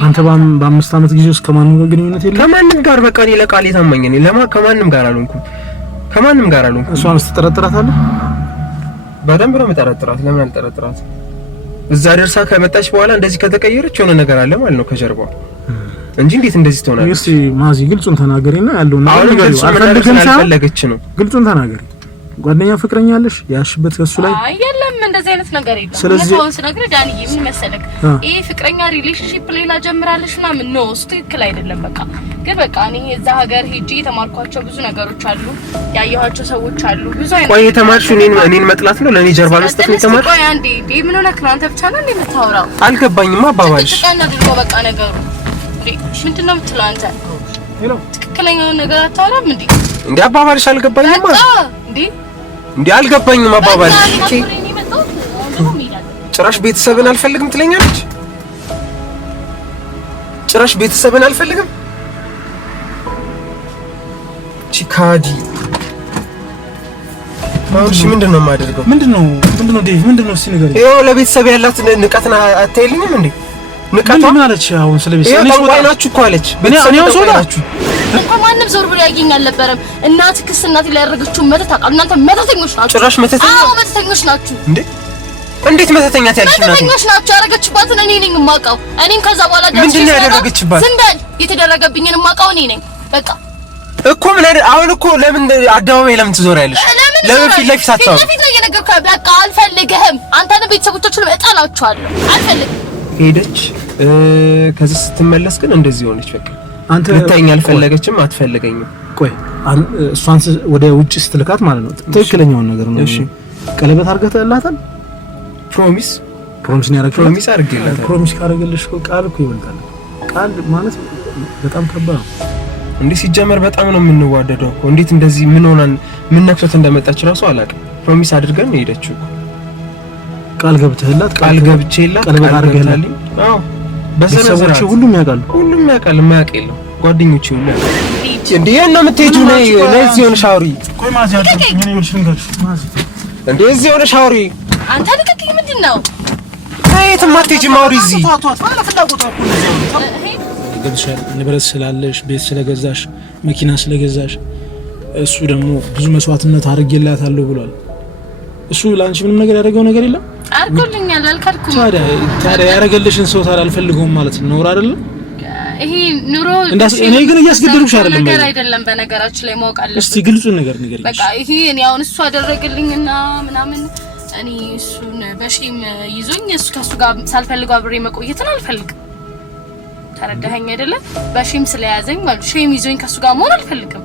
አንተ በአምስት አመት ጊዜ ውስጥ ከማንም ጋር ግንኙነት የለም? ከማንም ጋር በቃ እኔ ለቃሌ ታማኝ ነኝ። ከማንም ጋር አልሆንኩም። እሷን ስትጠረጥራታለህ? በደንብ ነው የምጠረጥራት። ለምን አልጠረጥራት? እዛ ደርሳ ከመጣች በኋላ እንደዚህ ከተቀየረች የሆነ ነገር አለ ማለት ነው ከጀርባው እንጂ እንዴት እንደዚህ ትሆናለች? እስቲ ማዚ ግልጹን ተናገሪና ያለውን ነገር አልፈለገች ነው። ግልጹን ተናገሪ። ጓደኛ ፍቅረኛ አለሽ? ያሽበት ከሱ ላይ አይደለም እንደዚህ አይነት ነገር የለም። ስለዚህ ነገር ዳንዬ ምን መሰለክ ይሄ ፍቅረኛ ሪሌሽንሺፕ ሌላ ጀምራለሽ እና ምን ነው ትክክል አይደለም። በቃ ግን በቃ እኔ እዛ ሀገር ሄጄ የተማርኳቸው ብዙ ነገሮች አሉ፣ ያየኋቸው ሰዎች አሉ። ብዙ አይነት ቆይ የተማርሽው እኔን መጥላት ነው? ለኔ ጀርባ መስጠት ነው የተማርሽው? ቆይ አንዴ ምን ሆነክ ነው አንተ? ብቻ ነው የምታወራው? አልገባኝም አባባልሽ። ተቀና ድርጎ በቃ ነገሩ ምንድን ነው የምትለው አንተ? ሄሎ ትክክለኛውን ነገር አታወራም እንዴ? እንዴ አባባልሽ አልገባኝም እንዴ አልገባኝም አባባልሽ። ጭራሽ ቤተሰብን አልፈልግም ትለኛለች። ጭራሽ ቤተሰብን አልፈልግም ቺካዲ። እሺ ምንድነው የማደርገው? ምንድነው ዴቭ? ምንድነው እስቲ ንገረኝ። ይኸው ለቤተሰብ ያላት ንቀትና አታይልኝም እንዴ? ንቀቷ ምን አለች? አሁን ስለቤተሰብ እኔ ወጣናችሁ እኮ አለች። እኔው ሶላችሁ እንኳን ማንም ዞር ብሎ ያገኝ አልነበረም። እናትክስ እናት ላይ ያደረገችው መተት አቃ እናንተ መተተኞች ናችሁ። ጭራሽ መተተኛ? አዎ መተተኞች ናችሁ እንዴ? እንዴት መተተኛ ትያለሽ? መተተኞች ናችሁ። ያደረገችባትን እኔ ነኝ የማውቀው። እኔም ከዛ በኋላ ደረሰ። ምንድነው ያደረገችባት? ዝም በል። የተደረገብኝን የማውቀው እኔ ነኝ በቃ እኮ ምን አሁን እኮ ለምን አደባባይ ለምን ትዞሪያለሽ? ለምን ፊት ለፊት አታወሪ? ፊት ለፊት እየነገርኩህ በቃ አልፈልግህም። አንተን ቤተሰቦቻችንን እጠላቸዋለሁ። አልፈልግም። ሄደች። ከዚህ ስትመለስ ግን እንደዚህ ሆነች። በቃ አንተ ልታይኝ አልፈለገችም፣ አትፈልገኝም። ቆይ እሷን ወደ ውጭ ስትልካት ማለት ነው ትክክለኛውን ነገር ነው። እሺ ቀለበት አድርገህላታል? ፕሮሚስ ነው ያደረግሽው? ፕሮሚስ አድርጌላታል። ፕሮሚስ ካደረገልሽ እኮ ቃል እኮ ይበልጣል። ቃል ማለት በጣም ከባድ ነው እንዴ። ሲጀመር በጣም ነው የምንዋደደው እኮ። እንዴት እንደዚህ ምን ሆናን ምን ነክቶት እንደመጣች ራሱ አላውቅም። ፕሮሚስ አድርገን ነው ሄደችው። ቃል ገብተህላት? ቃል ገብቼላት ቀለበት አድርገህላት? አዎ በሰነዘራች ሁሉም ያውቃል። የማያውቅ የለም። ጓደኞቼ ሁሉ ያውቃል። እንዴ የት ነው የምትሄጂው? ነይ እዚህ ሆነሽ አውሪ። ቆይ ማዚ አድርገኝ። እኔ ይኸውልሽ ልንገርሽ ማዚ። እንዴ እዚህ ሆነሽ አውሪ። አንተ ልቀቅኝ። ምንድን ነው? የትም አትሄጂም። አውሪ እዚህ። ገብተሻል። ንብረት ስላለሽ፣ ቤት ስለገዛሽ፣ መኪና ስለገዛሽ እሱ ደግሞ ብዙ መስዋዕትነት አድርጌላታለሁ ብሏል። እሱ ላንቺ ምንም ነገር ያደረገው ነገር የለም? አርጎልኛል። አልካድኩም። ታዲያ ያደረገልሽን ሰው ታዲያ አልፈልገውም ማለት ነው? ኑሮ አይደለም ይሄ ኑሮ። እኔ ግን እያስገደድኩሽ አይደለም ነገር አይደለም። በነገራችን ላይ ማወቅ አለብሽ። እስቲ ግልጹን ነገር ንገሪኝ። በቃ ይሄ እኔ አሁን እሱ አደረገልኝና ምናምን እኔ እሱን በሺም ይዞኝ እሱ ከሱ ጋር ሳልፈልገው አብሬ መቆየትን አልፈልግም። ተረዳኸኝ አይደለ? በሺም ስለያዘኝ ማለት ሺም ይዞኝ ከሱ ጋር መሆን አልፈልግም።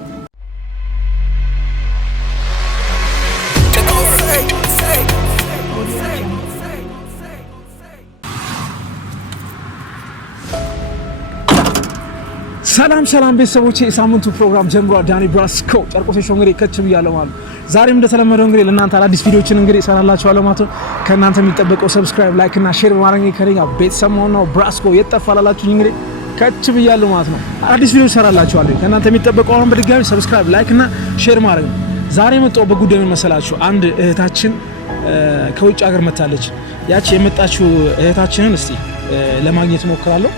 ሰላም ቤተሰቦቼ፣ የሳምንቱ ፕሮግራም ጀምሯል። ዳኒ ብራስኮ ጨርቆሴ ሾው እንግዲህ ከች ብያለሁ ማለት ነው። ዛሬም እንደተለመደው እንግዲህ ለእናንተ አዳዲስ ቪዲዮዎችን እንግዲህ እሰራላችኋለሁ ማለት ነው። ከእናንተ የሚጠበቀው ሰብስክራይብ፣ ላይክ እና ሼር በማድረግ ከኔጋ ቤተሰብ መሆን ነው። ብራስኮ የጠፋላላችሁ እንግዲህ ከች ብያለሁ ማለት ነው። አዳዲስ ቪዲዮ እሰራላችኋለሁ። ከእናንተ የሚጠበቀው አሁን በድጋሚ ሰብስክራይብ፣ ላይክ እና ሼር ማድረግ ነው። ዛሬ የመጣው በጉዳይ ምን መሰላችሁ? አንድ እህታችን ከውጭ ሀገር መጣለች። ያቺ የመጣችው እህታችንን እስቲ ለማግኘት ሞክራለሁ።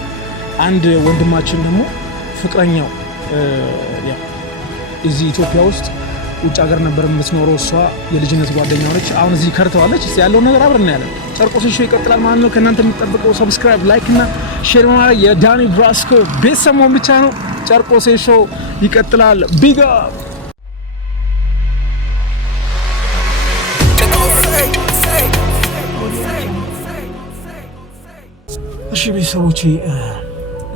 አንድ ወንድማችን ደግሞ ፍቅረኛው እዚህ ኢትዮጵያ ውስጥ ውጭ ሀገር ነበር የምትኖረው። እሷ የልጅነት ጓደኛው ነች። አሁን እዚህ ከርተዋለች። እስቲ ያለውን ነገር አብረን እናያለን። ጨርቆሴ ሾው ይቀጥላል ማለት ነው። ከእናንተ የሚጠበቀው ሰብስክራይብ፣ ላይክ እና ሼር ማድረግ የዳኒ ብራስኮ ቤተሰብ መሆን ብቻ ነው። ጨርቆሴ ሾው ይቀጥላል። ቢግ አፕ። እሺ ቤተሰቦቼ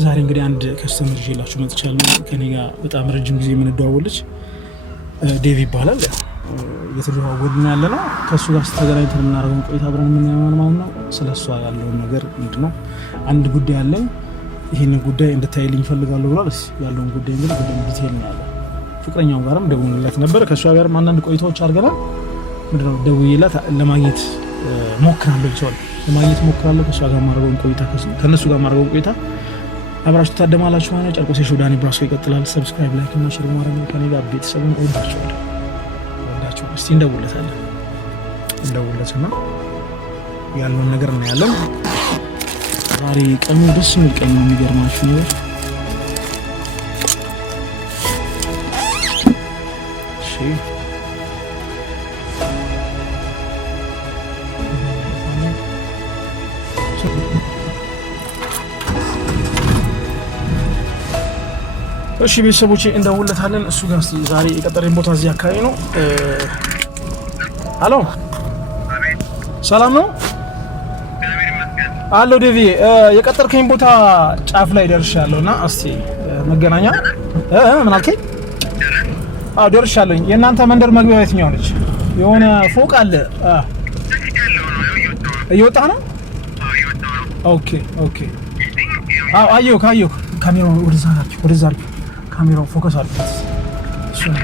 ዛሬ እንግዲህ አንድ ከስተመር ይዤላችሁ መጥቻለሁ። ከኔ ጋር በጣም ረጅም ጊዜ የምንደዋወልች ዴቭ ይባላል። እየተደዋወልን ያለ ነው። ከእሱ ጋር ተገናኝተን የምናደርገውን ቆይታ አብረን የምናየው ማለት ነው። ስለሷ ያለውን ነገር ምንድነው አንድ ጉዳይ አለኝ፣ ይሄን ጉዳይ እንድታይልኝ ፈልጋለሁ ብሏል። ያለውን ጉዳይ እንግዲህ በደንብ ዲቴል ነው ያለው። ፍቅረኛው ጋርም ደውዬላት ነበር። ከእሷ ጋርም አንዳንድ ቆይታዎች አድርገናል። ምንድነው ደውዬላት ለማግኘት ሞክራለሁ ይችላል ለማግኘት ሞክራለሁ። ከእሷ ጋር ማድረገውን ቆይታ ከነሱ ጋር ማድረገውን ቆይታ አብራችሁ ታደማላችሁ ማለት ነው። ጨርቆሴ ሾው ዳኒ ብራስኮ ይቀጥላል። ሰብስክራይብ፣ ላይክ እና ሼር ማድረግ ነው። ከኔ ጋር ቤተሰብን ወዳችኋለሁ። እስቲ እንደውለትና ያለውን ነገር ነው ያለው። ዛሬ ቀኑ ደስ የሚል ቀን ነው። የሚገርማችሁ ነገር እሺ ቤተሰቦቼ እንደውለታለን። እሱ ጋር ዛሬ የቀጠረኝ ቦታ እዚህ አካባቢ ነው። አሎ ሰላም ነው አሎ ዴቪ፣ የቀጠርከኝ ቦታ ጫፍ ላይ ደርሻለሁና እስቲ መገናኛ ምን አልከኝ? አዎ ደርሻለሁኝ። የእናንተ መንደር መግቢያ የትኛው ነች? የሆነ ፎቅ አለ። እየወጣ ነው? ኦኬ ኦኬ። አዎ አየሁ ካሜራው ወደዛ አድርጊው። ካሜራው ፎከስ አድርጊት። እሱ ነው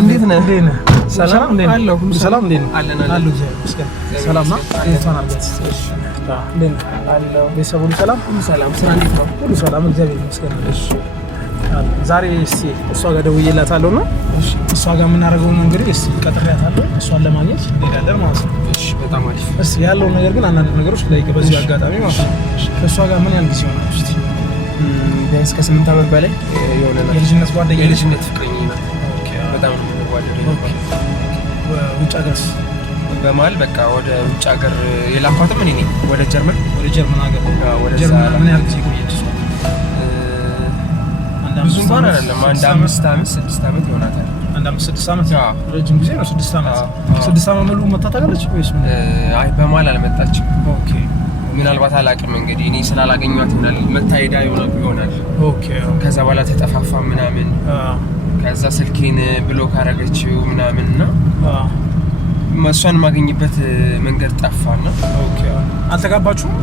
እንዴት ነህ? ሰላም እንዴት ነህ? አለሁ። ሰላም እንዴት ነህ? አለሁ። ሰላም ነው። እንዴት አድርገህ? እሺ እንዴት ነህ? አለሁ። ቤተሰብ ሁሉ ሰላም? ሁሉ ሰላም። ስራ እንዴት ነው? ሁሉ ሰላም እግዚአብሔር ይመስገን። እሺ ዛሬ እስቲ እሷ ጋር ደውዬላታለሁ ነው። እሺ እሷ ጋር የምናደርገው ነው እንግዲህ እስቲ ቀጥሬያታለሁ። እሷን ለማግኘት እንሄዳለን ማለት ነው። እሺ በጣም አሪፍ። እስቲ ያለውን ነገር ግን አንዳንድ ነገሮች ላይ በዚህ አጋጣሚ ማለት ነው ከእሷ ጋር ምን ያህል ጊዜ ሆናችሁ? እስቲ ቢያንስ ከ8 ዓመት በላይ የሆነ የልጅነት ጓደኛ የልጅነት ፍቅረኛ ነው። በጣም ነው የምንዋደደው። ውጭ ሀገርስ? በመሀል በቃ ወደ ውጭ ሀገር የላኳትም እኔ ነኝ። ወደ ጀርመን ሀገር። ወደ ጀርመን ምን ያህል ጊዜ ቆየች? ብዙ እንኳን አይደለም። አንድ 5 ዓመት 6 ዓመት ይሆናታል። አንድ 5-6 ዓመት ረጅም ጊዜ ነው። 6 ዓመት 6 ዓመት ሙሉ መታ ታውቃለች ወይስ ምን? አይ በመሀል አልመጣችም። ኦኬ ምናልባት አላውቅም እንግዲህ እኔ ስላላገኘኋት ይሆናል መታየዳ ይሆናል። ኦኬ ከዛ በኋላ ተጠፋፋ ምናምን ከዛ ስልኬን ብሎክ አደረገችው ምናምንና እሷን የማገኝበት መንገድ ጠፋና ኦኬ አልተጋባችሁም?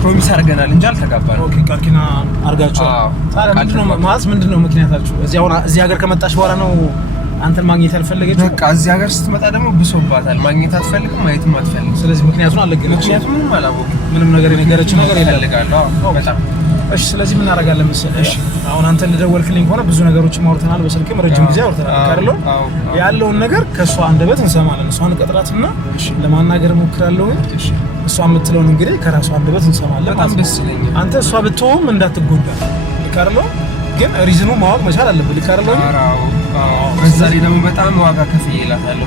ፕሮሚስ አድርገናል እንጂ አልተጋባንም። ኦኬ ቃል ኪዳን አድርጋችኋል። ታዲያ ምንድነው ምክንያታችሁ? እዚህ ሀገር ከመጣች በኋላ ነው አንተን ማግኘት ያልፈለገችው? በቃ እዚህ ሀገር ስትመጣ ደግሞ ብሶባታል። ማግኘት አትፈልግም፣ ማየትም አትፈልግም። ስለዚህ ምክንያቱን አልነገረችም። ምክንያቱም ምንም አላወቅም። ምንም ነገር የነገረችው ነገር የለም። በጣም እሺ። ስለዚህ ምን እናደርጋለን መሰለህ? አሁን አንተ እንደደወልክልኝ ከሆነ ብዙ ነገሮችን አውርተናል፣ በስልክም ረጅም ጊዜ አውርተናል አይደል? ያለውን ነገር ከእሷ አንደበት እንሰማለን። እሷን ቀጥራትና ለማናገር እሞክራለሁ። እሷ የምትለውን እንግዲህ ከራሷ አንደበት እንሰማለን። በጣም ደስ ይለኛል። አንተ እሷ ብትሆም እንዳትጎዳ ልካርሎ ግን ሪዝኑ ማወቅ መቻል አለብህ። ልካርሎ በዛ ላይ ደግሞ በጣም ዋጋ ከፍዬ እላታለሁ።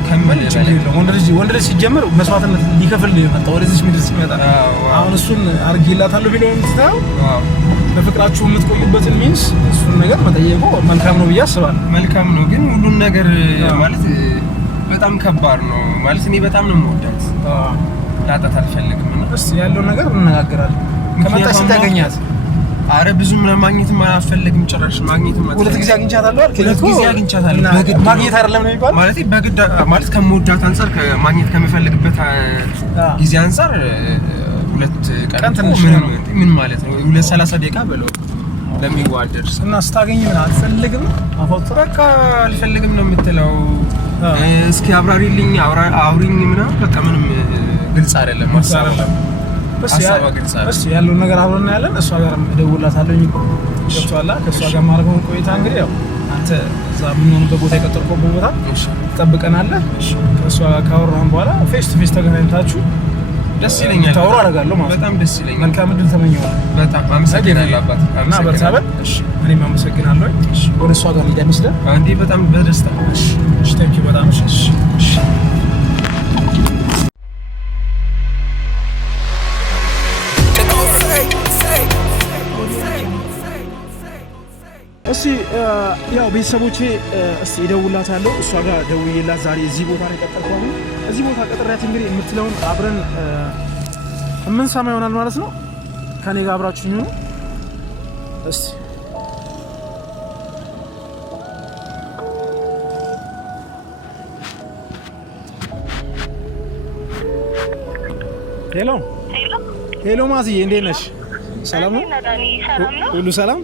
ወንድ ልጅ ሲጀምር መስዋዕትነት ሊከፍል ነው የመጣው ወደዚህ ምድር ሲመጣ። አሁን እሱን አድርጌላታለሁ ቢለው እንትታው በፍቅራችሁ የምትቆዩበትን ሚንስ እሱን ነገር መጠየቁ መልካም ነው ብዬ አስባለሁ። መልካም ነው ግን ሁሉን ነገር ማለት በጣም ከባድ ነው ማለት እኔ በጣም ነው የምወዳት ላጣት አልፈልግም። እና እስቲ ያለው ነገር እንነጋገራለን። ከመጣች ስታገኛት አረ ብዙ ማግኘትም አልፈልግም ጭራሽ ማግኘትም አልፈልግም። ሁለት ጊዜ አግኝቻታለሁ አልክ? ሁለት ጊዜ አግኝቻታለሁ። በግድ ማግኘት አይደለም ነው የሚባለው ማለት በግድ ማለት ከመወዳት አንፃር ማግኘት ከመፈልግበት ጊዜ አንፃር ሁለት ቀን ምን ማለት ነው? 2:30 ደቂቃ በለው ለሚዋደድ እና ስታገኝ ምን አልፈልግም አፎት በቃ አልፈልግም ነው የምትለው። እስኪ አብራሪልኝ አውሪኝ ምናምን በቃ ምንም ግልጽ አይደለም ሀሳቧ ግልጽ አይደለም። እሺ ያለውን ነገር አብረን እናያለን። እሷ ጋር እደውልላታለሁ። ገብቶሃል? ከእሷ ጋር ማድረገው ቆይታ እንግዲህ ያው አንተ እዛ የምንሆንበት ቦታ የቀጠርኩበት ቦታ ትጠብቀናለህ። ከእሷ ጋር ካወራን በኋላ ፌስ ቱ ፌስ ተገናኝታችሁ ደስ ይለኛል። ታወሩ አደርጋለሁ ማለት በጣም ደስ ይለኛል። መልካም እድል ተመኘዋለሁ። በጣም አመሰግናለሁ አባት እና በርታ በል። እሺ እኔም አመሰግናለሁ። እሺ ወደ እሷ ጋር ሊዳ መስለ አንዴ በጣም በደስታ እሺ እሺ ታንኪ በጣም እሺ እሺ እስቲ ያው ቤተሰቦቼ እስቲ እደውልላታለሁ። እሷ ጋር ደውዬላት ዛሬ እዚህ ቦታ ላይ ቀጠርኳት። እዚህ ቦታ ቀጥሬያት እንግዲህ የምትለውን አብረን የምንሰማ ይሆናል ማለት ነው። ከኔ ጋር አብራችሁኝ ሁኑ። እስቲ ሄሎ ሄሎ ማዝዬ እንዴት ነሽ? ሰላም ነው? ሁሉ ሰላም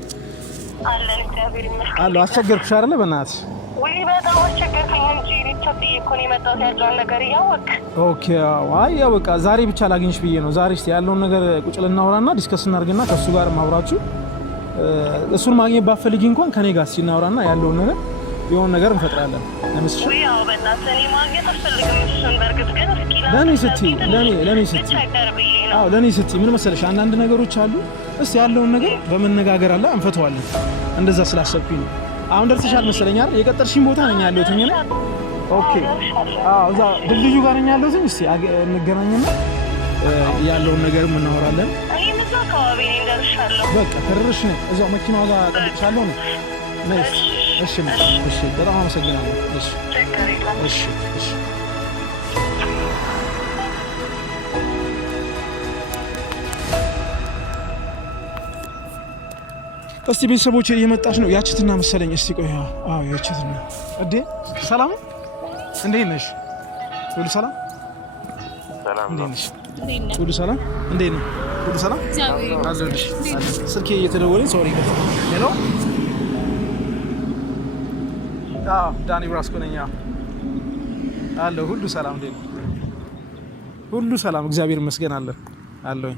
አለን እግዚአብሔር ይመስገን። አሎ አስቸገርኩሽ አይደለ? በእናትሽ ወይ በጣም አስቸገርከኝ እንጂ ልትሰጥኝ እኮ ነው የመጣሁት ያለውን ነገር እያወቅህ። ኦኬ አይ ያው በቃ ዛሬ ብቻ ላግኝሽ ብዬ ነው። ዛሬ እስቲ ያለውን ነገር ቁጭ ልናወራና ዲስከስ እናድርግና ከሱ ጋር ማውራችሁ እሱን ማግኘት ባፈልጊ እንኳን ከኔ ጋር ሲናወራና ያለውን ነገር የሆነ ነገር እንፈጥራለን። ለምስሽ ያው በእናትህ እኔ ማግኘት አልፈልግም እሱን። በእርግጥ ግን እስኪ ለኔ ስትይ ምን መሰለሽ አንዳንድ ነገሮች አሉ። እስቲ ያለውን ነገር በመነጋገር አለ እንፈተዋለን። እንደዛ ስላሰብኩኝ ነው። አሁን ደርሰሻል መሰለኝ አይደል? የቀጠርሽኝ ቦታ ነኝ ያለሁት እኔ። ኦኬ እዛ ድልድዩ ጋር ነኝ ያለሁት። እስቲ እንገናኝና ያለውን ነገር እናወራለን። እኔ እዛ አካባቢ ነኝ ደርሻለሁ። በቃ ከደረስሽ ነኝ እዛው መኪናዋ ጋር ጠብቅሻለሁ ነው። እሺ በጣም አመሰግናለሁ። እሺ እስቲ ቤተሰቦቼ እየመጣች ነው። ያችትና መሰለኝ። እስቲ ቆይ። አዎ ያችትና። እዴ ሰላም፣ እንዴት ነሽ? ሁሉ ሰላም? እንዴት ነሽ? ሁሉ ሰላም? እንዴት ነው? ሁሉ ሰላም? አለሁልሽ። ስልኬ እየተደወለኝ ሶሪ። ሄሎ። አዎ ዳኒ ብራስኮ ነኝ። አለሁ። ሁሉ ሰላም? እንዴት ነው? ሁሉ ሰላም፣ እግዚአብሔር ይመስገን። አለሁኝ።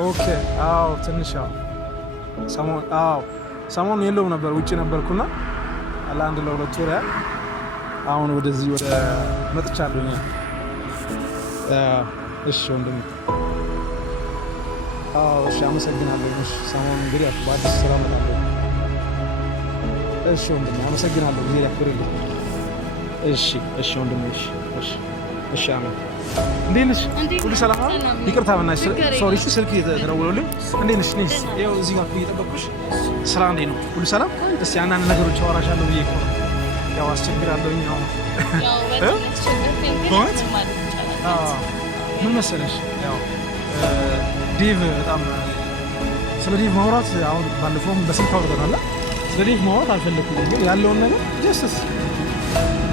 ኦኬ። አዎ ትንሽ ሰሞኑን የለውም ነበር፣ ውጪ ነበርኩና ለአንድ ለሁለት ወር ያህል አሁን ወደዚህ ወደ መጥቻለሁ። እሺ ወንድሜ። እሺ አመሰግናለሁ። እሺ ሰሞኑን እንግዲህ በአዲስ ስራ እመጣለሁ። እሺ ወንድሜ አመሰግናለሁ። ጊዜ ያክብርልኝ። እሺ ወንድሜ። እሺ አሜን። እንዴት ነሽ? ሁሉ ሰላም ነው? ይቅርታ በእናትሽ ሶሪ፣ ስልክ ተደውሎልኝ። እንዴት ነሽ? ነሽ ይኸው እዚህ ጋር እየጠበቅኩሽ። ስራ እንዴት ነው? ሁሉ ሰላም? እስቲ አንዳንድ ነገሮች አወራሻለሁ ብዬ እኮ ነው። ያው አስቸግራለሁኝ። ምን መሰለሽ ያው ዴቭ በጣም ስለ ዴቭ ማውራት አሁን ባለፈውም በስልክ አውርተናል። ስለ ዴቭ ማውራት አልፈለኩም፣ ግን ያለውን ነገር ጀስትስ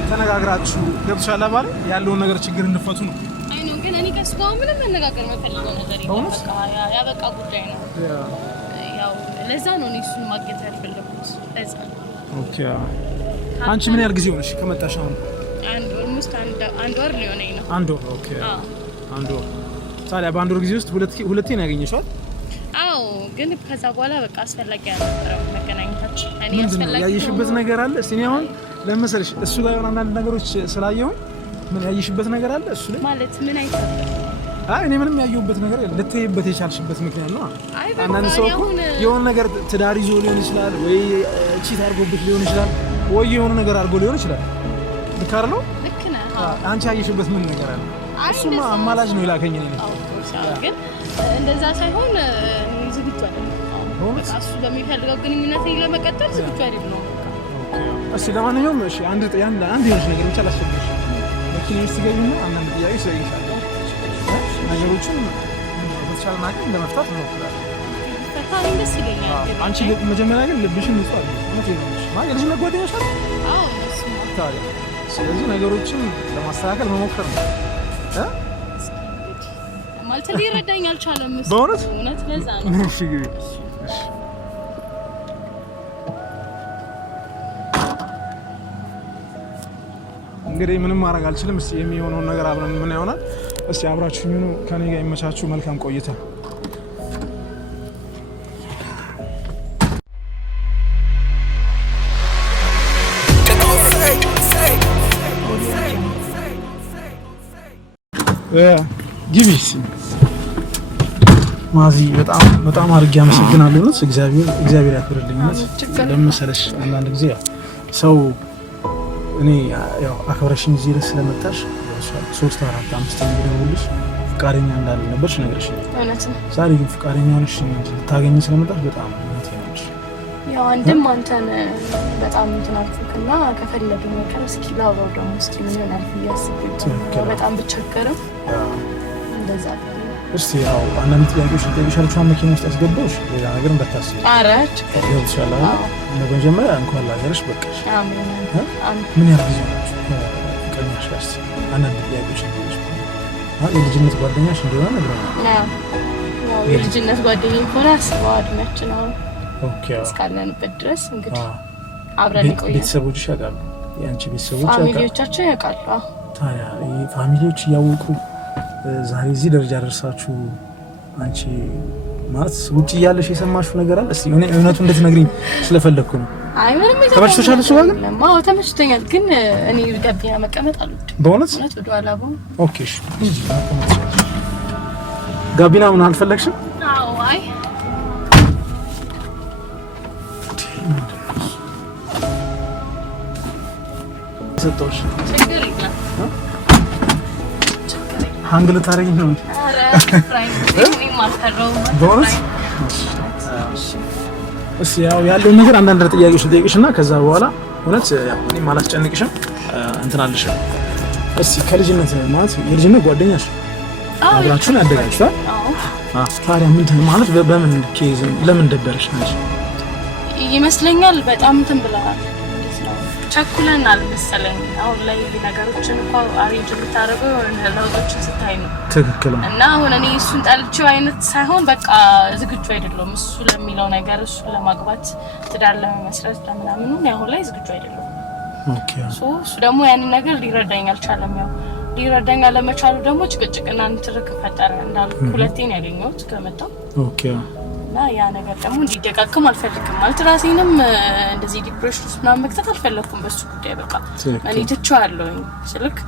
ተነጋግራችሁ ገብቶሻል ማለት ያለውን ነገር ችግር እንድፈቱ ነው። አይ ነው ግን እኔ ከእሱ ጋር ምንም መነጋገር የምፈልገው ነገር የለም። በቃ ያበቃ ጉዳይ ነው። ያው ለዛ ነው እኔ እሱን ማግኘት ያልፈለኩት። ለዛ ኦኬ። አንቺ ምን ያህል ጊዜ ሆነሽ ከመጣሽ? አሁን አንድ ወር ሊሆነኝ ነው። አንድ ወር። ኦኬ። አንድ ወር። ታዲያ በአንድ ወር ጊዜ ውስጥ ሁለቴ ነው ያገኘሽዋል? አዎ፣ ግን ከዛ በኋላ በቃ አስፈላጊ አልነበረም መገናኘታችን። እኔ አስፈላጊ ያየሽበት ነገር አለ? እስቲ እኔ አሁን ለምሳሌ እሱ ላይ የሆነ አንዳንድ ነገሮች ስላየሁኝ ምን ያየሽበት ነገር አለ እሱ ላይ? ማለት ምን አይተህ? እኔ ምንም ያየሁበት ነገር የለም። ልትይበት የቻልሽበት ምክንያት ነው። አንዳንድ ሰው እኮ የሆነ ነገር ትዳር ይዞ ሊሆን ይችላል፣ ወይ ቺት አድርጎብሽ ሊሆን ይችላል፣ ወይ የሆነ ነገር አድርጎ ሊሆን ይችላል። ልክ አይደል? ልክ ነህ። አንቺ ያየሽበት ምን ነገር አለ? እሱማ አማላጅ ነው የላከኝ እኔ። ግን እንደዛ ሳይሆን ዝግጁ አይደለም። እሱ በሚፈልገው ግንኙነት ለመቀጠል ዝግጁ አይደለም። እሺ ለማንኛውም እሺ አንድ የሆነች ነገር ብቻ ላስቸግርሽ። መኪና ውስጥ ገቢና አንዳንድ ጥያቄ ስለይሻለሁ። ነገሮችን በተቻለ አቅም ለመፍታት እንሞክራለን። ፈታኝ ደስ ይለኛል። አንቺ መጀመሪያ ግን ልብሽን ንጹህ አድርጊ። እውነቴን ነው የምልሽ። ማለት የልጅነት ጓደኛሽ አይደል? አዎ እሱ ታዲያ ስለዚህ ነገሮችን ለማስተካከል መሞከር ነው። ማለት ሊረዳኝ አልቻለም። በእውነት ለዛ ነው። እሺ ግቢ። እሺ እንግዲህ ምንም ማድረግ አልችልም። እስቲ የሚሆነውን ነገር አብረን ምን ይሆናል። እስቲ አብራችሁኝ ሁኑ። ከኔ ጋር ይመቻችሁ። መልካም ቆይታ። ግቢ ማዚ በጣም አድርጌ አመሰግናለሁ። እግዚአብሔር ያክብርልኝ። ለምን መሰለሽ አንዳንድ ጊዜ ሰው እኔ ያው አክብረሽኝ እዚህ ድረስ ስለመጣሽ 3 4 5 እንደደውልሽ ፍቃደኛ እንዳልነበርሽ ነግረሽኝ፣ ዛሬ ግን ፍቃደኛ ሆነሽ ልታገኝ ስለመጣሽ በጣም እውነቴን ያው አንድም አንተን በጣም እንትናፍቅና ከፈለግኝ ነገር እስኪ ላውራው ደግሞ እስኪ ምን ይሆናል ያስብኩት በጣም ብቸገርም እንደዛ እስቲ ያው አንዳንድ ጥያቄዎች ልጠይቅሻለሁ። መኪና ውስጥ ያስገባሁሽ ሌላ ነገር እንዳታስቢ። ኧረ ችግር የለም። በመጀመሪያ እንኳን ላገርሽ በቃሽ። አሜን። ምን ያህል ጊዜ ናችሁ ከፍቅረኛሽ ጋር? አንዳንድ ጥያቄዎች ልጠይቅሽ። የልጅነት ጓደኛሽ እንደሆነ ነግረናል። ያው የልጅነት ጓደኛዬ ከሆነ አስበው አድማችን ነው። ኦኬ። እስካለንበት ድረስ እንግዲህ አብረን እንቆያለን። ቤተሰቦችሽ ያውቃሉ? የአንቺ ቤተሰቦች ፋሚሊዎቻቸው ያውቃሉ? ታዲያ ፋሚሊዎች እያወቁ ዛሬ እዚህ ደረጃ ደርሳችሁ አንቺ ማለት ውጪ ያለሽ የሰማሽው ነገር አለ? እስቲ እውነቱን እንድትነግሪኝ ስለፈለኩ ነው። አይ ምንም ተመችቶሻል? እሱ ጋር ግን አዎ ተመችቶኛል፣ ግን እኔ ጋቢና መቀመጥ አልወድም በእውነት ወደ ኋላ ባው። ኦኬ እሺ። ጋቢና ምን አልፈለግሽም? አዎ አይ ሰጥቶሽ ችግር የለም ሃንግል ታረጊኝ ነው? አረ ፍራይንግ እኔ ማልከረው በእውነት እሺ። ያው ያለውን ነገር አንዳንድ ጥያቄዎች ልጠይቅሽና ከዛ በኋላ እውነት ያው እኔም አላስጨንቅሽም እንትን አልሽም። እስቲ ከልጅነት ማለት የልጅነት ጓደኛሽ አብራችሁን ያደጋችኋል? አዎ። ታዲያ ምን ማለት በምን ኬዝ ለምን ደበረሽ አንቺ? ይመስለኛል በጣም እንትን ብለናል። ቸኩለናል መሰለኝ። አሁን ላይ ነገሮችን እንኳን አሬንጅ የምታደርገው የሆነ ለውጦችን ስታይ ነው። ትክክል ነው። እና አሁን እኔ እሱን ጠልቼው አይነት ሳይሆን በቃ ዝግጁ አይደለም እሱ ለሚለው ነገር፣ እሱን ለማግባት ትዳር ለመመስረት ለምናምን ነው አሁን ላይ ዝግጁ አይደለም። ኦኬ። እሱ ደግሞ ያንን ነገር ሊረዳኝ አልቻለም። ያው ሊረዳኝ አለመቻሉ ደግሞ ጭቅጭቅና ንትርክ ፈጠረ። እንዳልኩ ሁለቴን ያገኘሁት ከመጣሁ። ኦኬ። እና ያ ነገር ደግሞ እንዲደጋግም አልፈልግም። ማለት ራሴንም እንደዚህ ዲፕሬሽን ውስጥ ምናምን መክተት አልፈለኩም በሱ ጉዳይ። በቃ እኔ ትቼዋለሁኝ ስልክ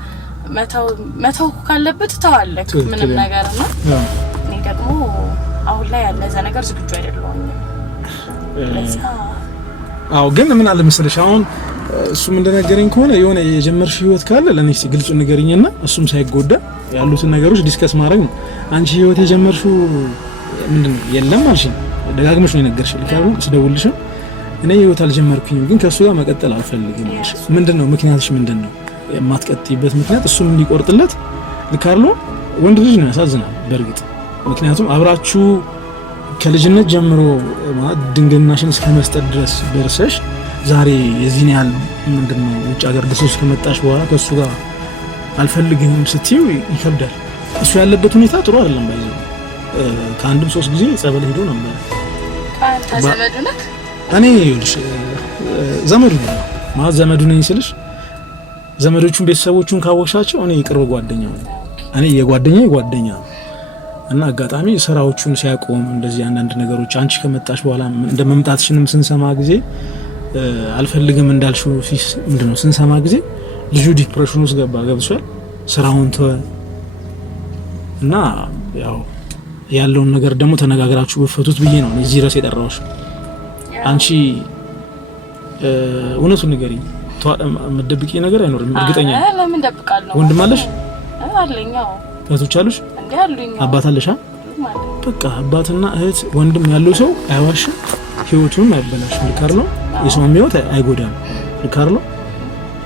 መተው ካለበት ተዋለክ ምንም ነገር ነው። እኔ ደግሞ አሁን ላይ ያለ ዛ ነገር ዝግጁ አይደለሁም። አዎ ግን ምን አለ መሰለሽ አሁን እሱም እንደነገረኝ ከሆነ የሆነ የጀመርሽ ህይወት ካለ ለኔ ግልጹ ንገሪኝና እሱም ሳይጎዳ ያሉትን ነገሮች ዲስከስ ማድረግ ነው። አንቺ ህይወት የጀመርሽው ምንድነው? የለም አልሽኝ፣ ደጋግመሽ ነው የነገርሽኝ። ልካሩ ስደውልሽም እኔ ህይወት አልጀመርኩኝ ግን ከሱ ጋር መቀጠል አልፈልግም አልሽ። ምንድነው ምክንያትሽ? ምንድነው የማትቀጥይበት ምክንያት? እሱም እንዲቆርጥለት ልካርሎ ወንድ ልጅ ነው፣ ያሳዝናል በእርግጥ። ምክንያቱም አብራችሁ ከልጅነት ጀምሮ ማለት ድንግልናሽን እስከመስጠት ድረስ ደርሰሽ ዛሬ የዚህን ያህል ምንድነው ውጭ ሀገር ድረስ ከመጣሽ በኋላ ከሱ ጋር አልፈልግም ስትይው ይከብዳል። እሱ ያለበት ሁኔታ ጥሩ አይደለም። ባይዘው ከአንድም 3 ጊዜ ጸበል ሄዶ ነበር። ዘመዱ ነህ? እኔ ይኸውልሽ ዘመዱ ነው ማለት ዘመዱ ነኝ ስልሽ ዘመዶቹን ቤተሰቦቹን ካወቅሻቸው እኔ የቅርብ ጓደኛው ነኝ። እኔ የጓደኛዬ ጓደኛ ነው እና አጋጣሚ ስራዎቹን ሲያቆም እንደዚህ አንዳንድ ነገሮች አንቺ ከመጣሽ በኋላ እንደ መምጣትሽንም ስንሰማ ጊዜ አልፈልግም እንዳልሽው ምንድነው ስንሰማ ጊዜ ልጁ ዲፕሬሽን ውስጥ ገብቷል። ስራውን ተወ እና ያው ያለውን ነገር ደግሞ ተነጋግራችሁ በፈቱት ብዬ ነው እዚህ ድረስ የጠራሁሽ። አንቺ እውነቱን ንገሪኝ፣ የምትደብቂ ነገር አይኖርም እርግጠኛ ነኝ። ለምን ደብቃለሁ? ወንድም አለሽ? አለኝ። አዎ። እህቶች አሉሽ? እንዴ አሉኝ። አባት አለሽ? በቃ አባትና እህት ወንድም ያለው ሰው አይዋሽም፣ ህይወቱን አይበላሽም። ልካር ነው የሰው ህይወት አይጎዳም። ልካር ነው።